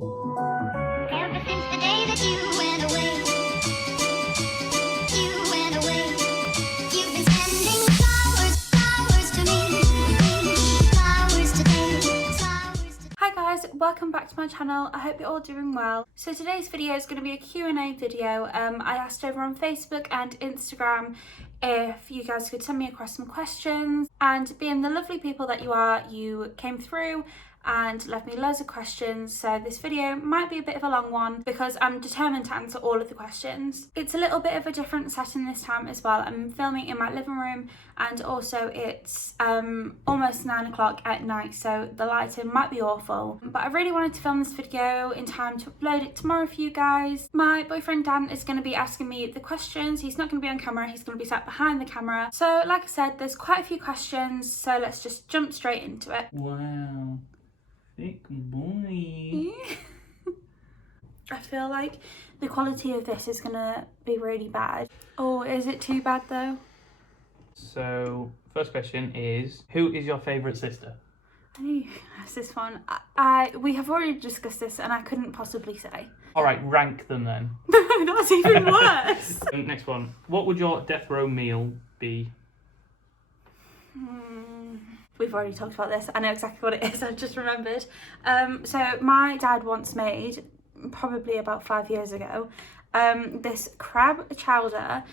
Ever since the day that you went away, you've been sending flowers to me, flowers today. Hi guys, welcome back to my channel. I hope you're all doing well. So today's video is going to be a Q&A video. I asked over on Facebook and Instagram if you guys could send me across some questions, and being the lovely people that you are, you came through and left me loads of questions. So this video might be a bit of a long one because I'm determined to answer all of the questions. It's a little bit of a different setting this time as well. I'm filming in my living room, and also it's almost 9 o'clock at night, so the lighting might be awful, but I really wanted to film this video in time to upload it tomorrow for you guys. My boyfriend Dan is going to be asking me the questions. He's not going to be on camera, he's going to be sat behind the camera. So like I said, there's quite a few questions, so let's just jump straight into it. Wow. Thick boy. I feel like the quality of this is gonna be really bad. Oh, is it too bad though? So, first question is, who is your favourite sister? Oh, that's this one. We have already discussed this and I couldn't possibly say. Alright, rank them then. That's even worse. Next one. What would your death row meal be? We've already talked about this. I know exactly what it is. I've just remembered. So my dad once made, probably about 5 years ago, this crab chowder,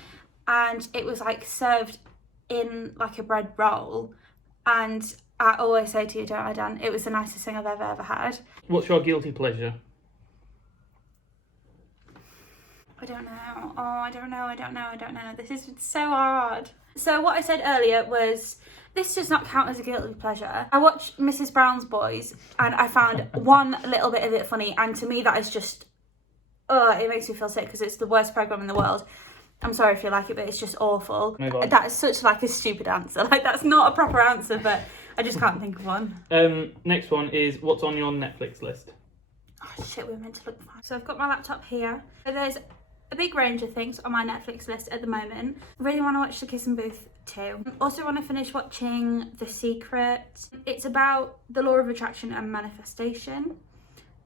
and it was like served in like a bread roll. And I always say to you, don't I, Dan, it was the nicest thing I've ever had. What's your guilty pleasure? I don't know. Oh, I don't know. This is so hard. So what I said earlier was, this does not count as a guilty pleasure. I watched Mrs. Brown's Boys and I found one little bit of it funny, and to me that is just, it makes me feel sick because it's the worst programme in the world. I'm sorry if you like it, but it's just awful. Oh my God. That is such like a stupid answer. Like, that's not a proper answer, but I just can't think of one. Next one is, what's on your Netflix list? Oh shit, we were meant to look fine. So I've got my laptop here. So there's a big range of things on my Netflix list at the moment. Really want to watch The Kissing Booth 2. Also want to finish watching The Secret. It's about the law of attraction and manifestation.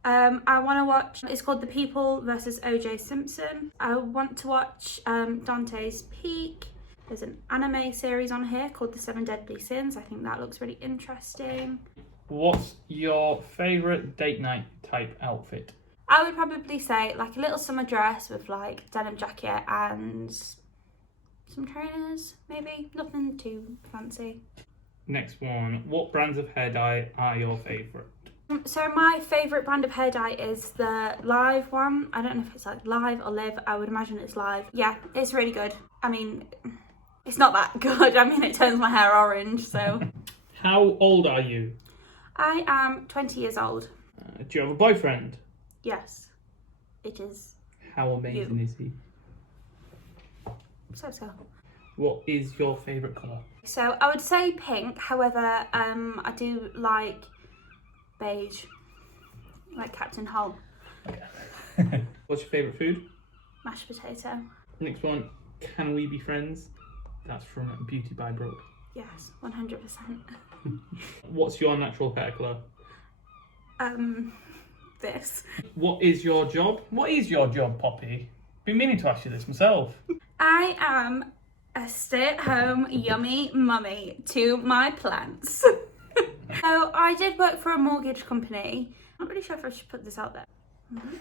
I want to watch, it's called The People versus O.J. Simpson. I want to watch Dante's Peak. There's an anime series on here called The Seven Deadly Sins. I think that looks really interesting. What's your favourite date night type outfit? I would probably say like a little summer dress with like denim jacket and some trainers, maybe. Nothing too fancy. Next one. What brands of hair dye are your favourite? So my favourite brand of hair dye is the Live one. I don't know if it's like Live or Live. I would imagine it's Live. Yeah, it's really good. I mean, it's not that good. I mean, it turns my hair orange, so. How old are you? I am 20 years old. Do you have a boyfriend? Yes, it is. How amazing is he? So. What is your favourite colour? So I would say pink. However, I do like beige, like Captain Hull. What's your favourite food? Mashed potato. Next one. Can we be friends? That's from Beauty by Brooke. Yes, 100%. What's your natural hair colour? This. What is your job? What is your job, Poppy? Been meaning to ask you this myself. I am a stay-at-home yummy mummy to my plants. So I did work for a mortgage company. I'm not really sure if I should put this out there.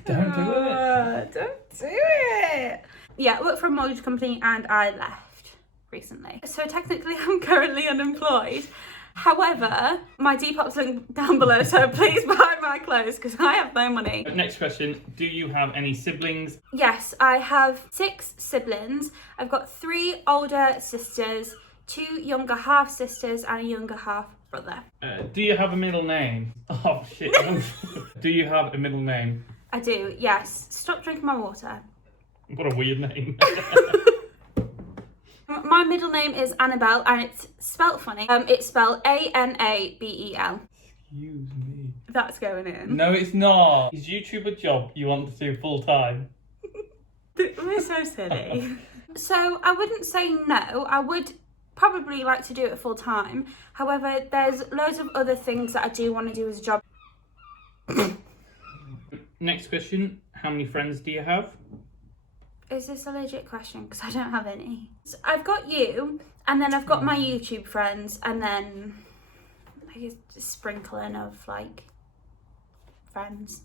Don't do it. Don't do it. Yeah, I worked for a mortgage company and I left recently. So technically I'm currently unemployed. However, my Depop's linked down below, so please buy my clothes because I have no money. Next question. Do you have any siblings? Yes, I have 6 siblings. I've got 3 older sisters, 2 younger half-sisters and a younger half-brother. Do you have a middle name? Oh, shit. Do you have a middle name? I do, yes. Stop drinking my water. What a weird name. My middle name is Annabelle and it's spelt funny. It's spelled A-N-A-B-E-L. Excuse me. That's going in. No, it's not. Is YouTube a job you want to do full time? We're so silly. So I wouldn't say no. I would probably like to do it full time. However, there's loads of other things that I do want to do as a job. Next question. How many friends do you have? Is this a legit question? Because I don't have any. So I've got you, and then I've got my YouTube friends, and then I guess a sprinkling of like friends.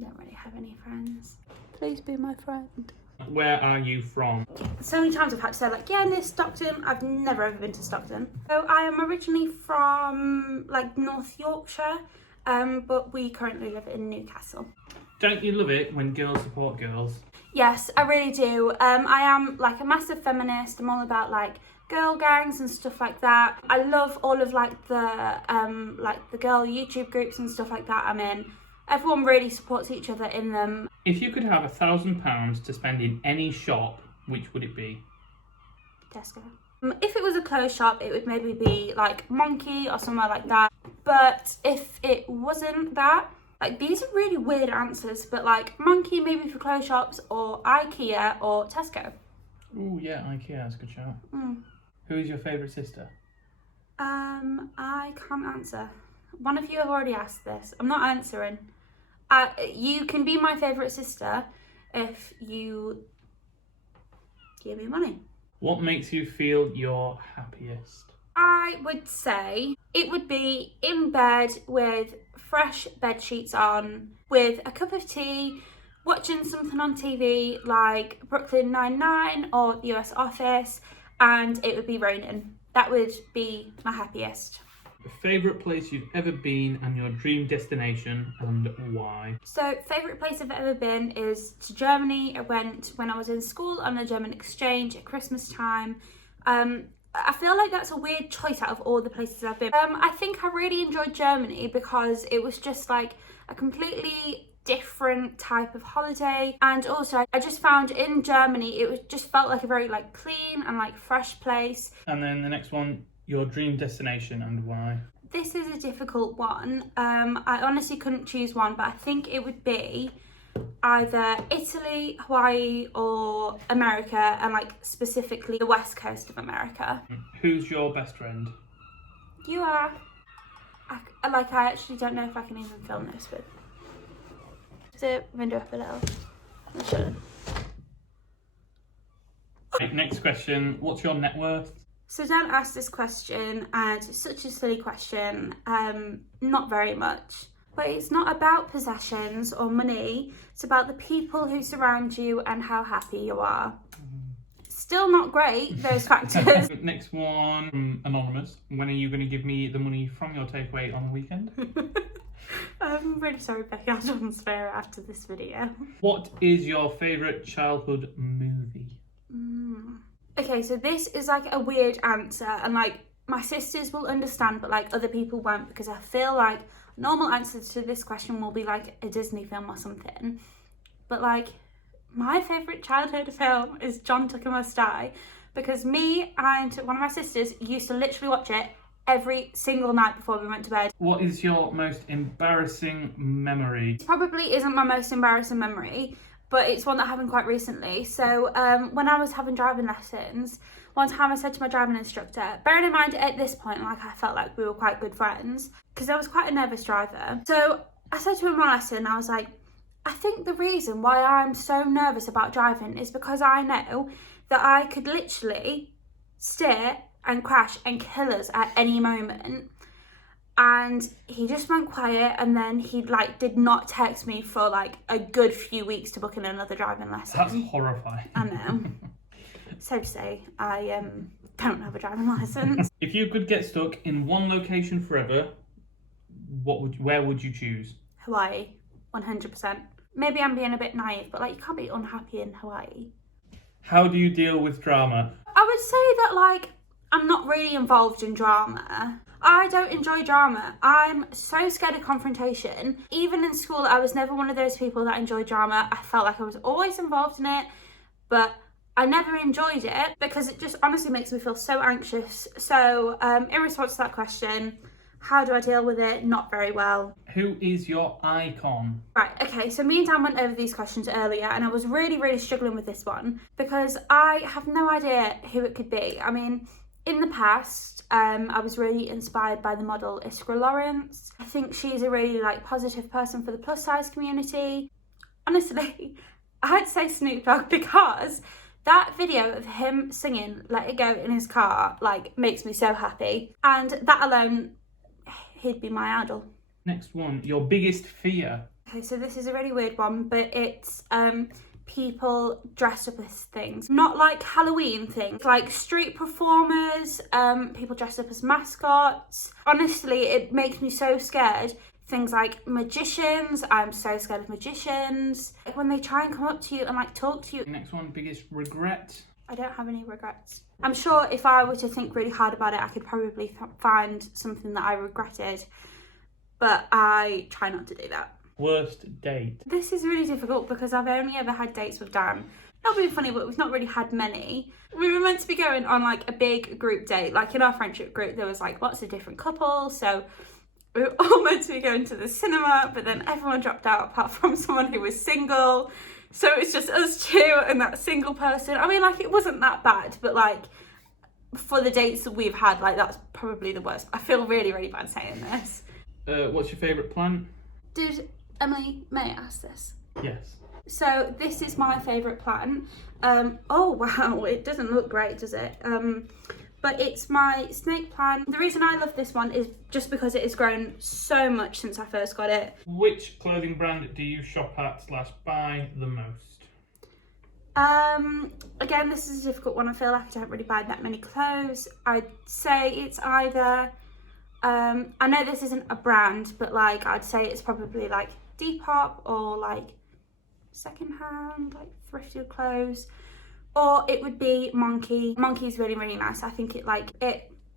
Don't really have any friends. Please be my friend. Where are you from? So many times I've had to say like, yeah, near Stockton. I've never ever been to Stockton. So I am originally from like North Yorkshire, but we currently live in Newcastle. Don't you love it when girls support girls? Yes, I really do. I am like a massive feminist. I'm all about like girl gangs and stuff like that. I love all of like the girl YouTube groups and stuff like that I'm in. Everyone really supports each other in them. If you could have £1,000 to spend in any shop, which would it be? Tesco. If it was a clothes shop, it would maybe be like Monkey or somewhere like that. But if it wasn't that, like these are really weird answers, but like Monkey maybe for clothes shops, or IKEA or Tesco. Oh yeah, IKEA, that's a good shout. Who is your favourite sister? I can't answer. One of you have already asked this. I'm not answering. You can be my favourite sister if you give me money. What makes you feel your happiest? I would say it would be in bed with fresh bed sheets on, with a cup of tea, watching something on TV like Brooklyn Nine-Nine or The US Office, and it would be raining. That would be my happiest. Favourite place you've ever been and your dream destination, and why? So favourite place I've ever been is to Germany. I went when I was in school on a German exchange at Christmas time. I feel like that's a weird choice out of all the places I've been. I think I really enjoyed Germany because it was just like a completely different type of holiday, and also I just found in Germany it was just felt like a very like clean and like fresh place. And then the next one, your dream destination and why? This is a difficult one. I honestly couldn't choose one, but I think it would be either Italy, Hawaii, or America, and like specifically the west coast of America. Who's your best friend? You are. I actually don't know if I can even film this with. Is the window up a little? I shouldn't. Right, next question. What's your net worth? So Dan asked this question, and it's such a silly question. Not very much. But it's not about possessions or money. It's about the people who surround you and how happy you are. Still not great, those factors. Next one from Anonymous. When are you going to give me the money from your takeaway on the weekend? I'm really sorry, Becky. I don't swear after this video. What is your favourite childhood movie? Okay, so this is like a weird answer, and like my sisters will understand, but like other people won't, because I feel like normal answers to this question will be like a Disney film or something. But like my favourite childhood film is John Tucker Must Die, because me and one of my sisters used to literally watch it every single night before we went to bed. What is your most embarrassing memory? It probably isn't my most embarrassing memory, but it's one that happened quite recently. So when I was having driving lessons, one time I said to my driving instructor, bearing in mind at this point, like I felt like we were quite good friends, because I was quite a nervous driver. So I said to him one lesson, I was like, I think the reason why I'm so nervous about driving is because I know that I could literally steer and crash and kill us at any moment. And he just went quiet, and then he like did not text me for like a good few weeks to book in another driving lesson. That's horrifying. I know. So to say, I don't have a driving license. If you could get stuck in one location forever, where would you choose? Hawaii, 100%. Maybe I'm being a bit naive, but like you can't be unhappy in Hawaii. How do you deal with drama? I would say that like I'm not really involved in drama. I don't enjoy drama. I'm so scared of confrontation. Even in school, I was never one of those people that enjoyed drama. I felt like I was always involved in it, but I never enjoyed it because it just honestly makes me feel so anxious. So in response to that question, how do I deal with it? Not very well. Who is your icon? Right, okay, so me and Dan went over these questions earlier, and I was really, really struggling with this one because I have no idea who it could be. I mean, In the past, I was really inspired by the model Iskra Lawrence. I think she's a really like positive person for the plus size community. Honestly, I'd say Snoop Dogg because that video of him singing Let It Go in his car like makes me so happy, and that alone, he'd be my idol. Next one, your biggest fear. Okay, so this is a really weird one, but it's people dressed up as things. Not like Halloween things, like street performers, people dressed up as mascots. Honestly, it makes me so scared. Things like magicians, I'm so scared of magicians. Like when they try and come up to you and like talk to you. Next one, biggest regret. I don't have any regrets. I'm sure if I were to think really hard about it, I could probably find something that I regretted, but I try not to do that. Worst date. This is really difficult because I've only ever had dates with Dan. Not being funny, but we've not really had many. We were meant to be going on like a big group date. Like in our friendship group, there was like lots of different couples. So we were all meant to be going to the cinema, but then everyone dropped out apart from someone who was single. So it's just us two and that single person. I mean, like it wasn't that bad, but like for the dates that we've had, like that's probably the worst. I feel really, really bad saying this. What's your favourite plant? Did Emily May ask this? Yes. So this is my favourite plant. Oh wow, it doesn't look great, does it? But it's my snake plant. The reason I love this one is just because it has grown so much since I first got it. Which clothing brand do you shop at / buy the most? Again, this is a difficult one. I feel like I don't really buy that many clothes. I'd say it's either, I know this isn't a brand, but like I'd say it's probably like Depop or like secondhand, like thrifted clothes, or it would be Monkey. Monkey is really, really nice. I think it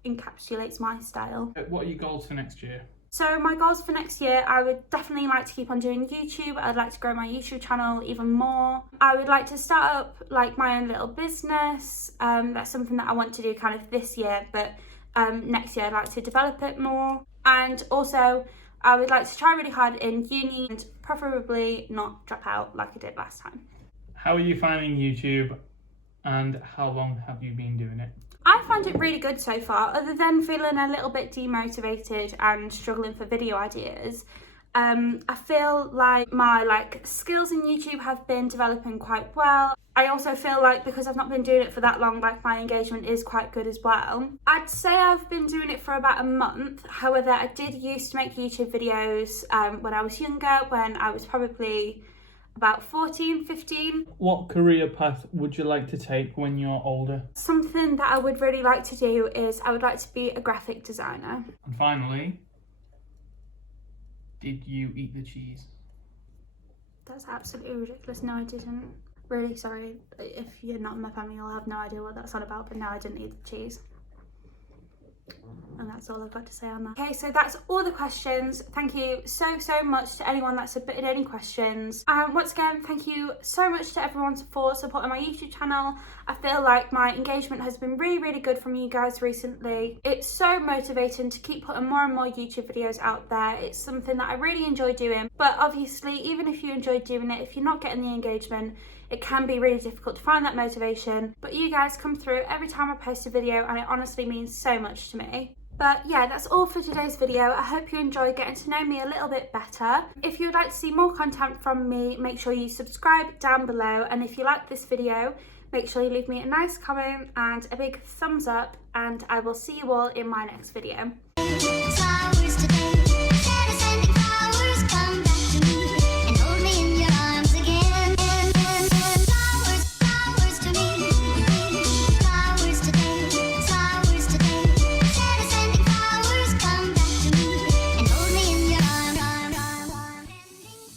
encapsulates my style. What are your goals for next year? So my goals for next year, I would definitely like to keep on doing YouTube. I'd like to grow my YouTube channel even more. I would like to start up like my own little business. That's something that I want to do kind of this year, but next year I'd like to develop it more. And also I would like to try really hard in uni and preferably not drop out like I did last time. How are you finding YouTube and how long have you been doing it? I find it really good so far, other than feeling a little bit demotivated and struggling for video ideas. I feel like my skills in YouTube have been developing quite well. I also feel like because I've not been doing it for that long, like my engagement is quite good as well. I'd say I've been doing it for about a month. However, I did used to make YouTube videos when I was younger, when I was probably about 14, 15. What career path would you like to take when you're older? Something that I would really like to do is I would like to be a graphic designer. And finally, did you eat the cheese? That's absolutely ridiculous. No, I didn't. Really sorry. If you're not in my family, you'll have no idea what that's on about, but no, I didn't eat the cheese. And that's all I've got to say on that. Okay, so that's all the questions. Thank you so much to anyone that submitted any questions. And once again, thank you so much to everyone for supporting my YouTube channel. I feel like my engagement has been really good from you guys recently. It's so motivating to keep putting more and more YouTube videos out there. It's something that I really enjoy doing. But obviously, even if you enjoy doing it, if you're not getting the engagement, it can be really difficult to find that motivation. But you guys come through every time I post a video, and it honestly means so much to me. But yeah, that's all for today's video. I hope you enjoyed getting to know me a little bit better. If you would like to see more content from me, make sure you subscribe down below. And if you like this video, make sure you leave me a nice comment and a big thumbs up. And I will see you all in my next video.